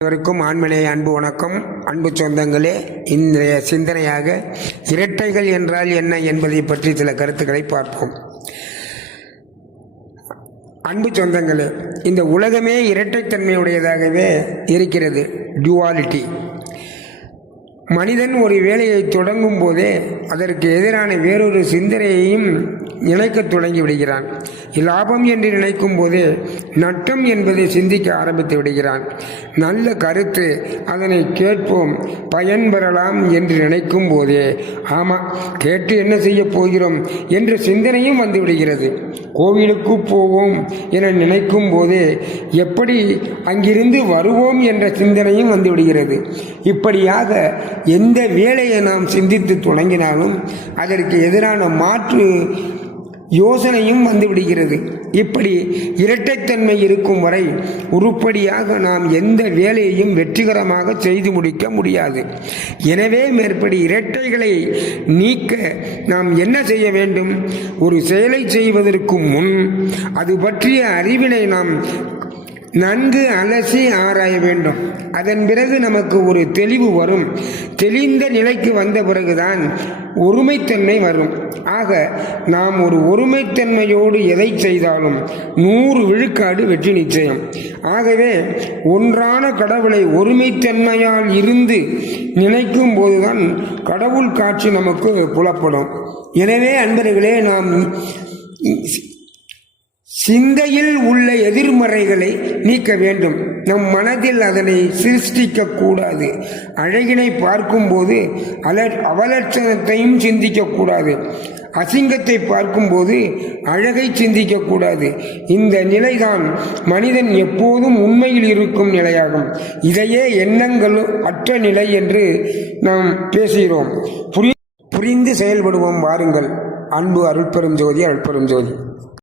அனைவருக்கும் ஆண்மனே அன்பு வணக்கம். அன்பு சொந்தங்களே, இன்றைய சிந்தனையாக இரட்டைகள் என்றால் என்ன என்பதை பற்றி சில கருத்துக்களை பார்ப்போம். அன்பு சொந்தங்களே, இந்த உலகமே இரட்டைத்தன்மையுடையதாகவே இருக்கிறது, டுவாலிட்டி. மனிதன் ஒரு வேலையை தொடங்கும் போதே அதற்கு எதிரான வேறொரு சிந்தனையையும் நினைக்க தொடங்கி விடுகிறான். லாபம் என்று நினைக்கும் போதே நட்டம் என்பதை சிந்திக்க ஆரம்பித்து விடுகிறான். நல்ல கருத்து, அதனை கேட்போம், பயன்பெறலாம் என்று நினைக்கும் போதே ஆமாம், கேட்டு என்ன செய்ய போகிறோம் என்ற சிந்தனையும் வந்து விடுகிறது. கோவிலுக்கு போவோம் என நினைக்கும் போதே எப்படி அங்கிருந்து வருவோம் என்ற சிந்தனையும் வந்து விடுகிறது. இப்படியாக எந்த வேலையை நாம் சிந்தித்து தொடங்கினாலும் அதற்கு எதிரான மாற்று யோசனையும் வந்து விடுகிறது. இப்படி இரட்டைத்தன்மை இருக்கும் வரை உருப்படியாக நாம் எந்த வேலையையும் வெற்றிகரமாக செய்து முடிக்க முடியாது. எனவே மேற்படி இரட்டைகளை நீக்க நாம் என்ன செய்ய வேண்டும்? ஒரு செயலை செய்வதற்கு முன் அது பற்றிய அறிவினை நாம் நன்கு அலசி ஆராய வேண்டும். அதன் பிறகு நமக்கு ஒரு தெளிவு வரும். தெளிந்த நிலைக்கு வந்த பிறகுதான் ஒருமைத்தன்மை வரும். ஆக நாம் ஒரு ஒருமைத்தன்மையோடு எதை செய்தாலும் 100 விழுக்காடு வெற்றி நிச்சயம். ஆகவே ஒன்றான கடவுளை ஒருமைத்தன்மையால் இருந்து நினைக்கும் போதுதான் கடவுள் காட்சி நமக்கு புலப்படும். எனவே அன்பர்களே, நாம் சிந்தையில் உள்ள எதிர்மறைகளை நீக்க வேண்டும். நம் மனதில் அதனை சிருஷ்டிக்க கூடாது. அழகினை பார்க்கும்போது அவலட்சணத்தையும் சிந்திக்க கூடாது. அசிங்கத்தை பார்க்கும்போது அழகை சிந்திக்க கூடாது. இந்த நிலைதான் மனிதன் எப்போதும் உண்மையில் இருக்கும் நிலையாகும். இதையே எண்ணங்கள் அற்ற நிலை என்று நாம் பேசுகிறோம். புரிந்து செயல்படுவோம். வாருங்கள். அன்பு அருட்பெரும் ஜோதி, அருட்பெரும் ஜோதி.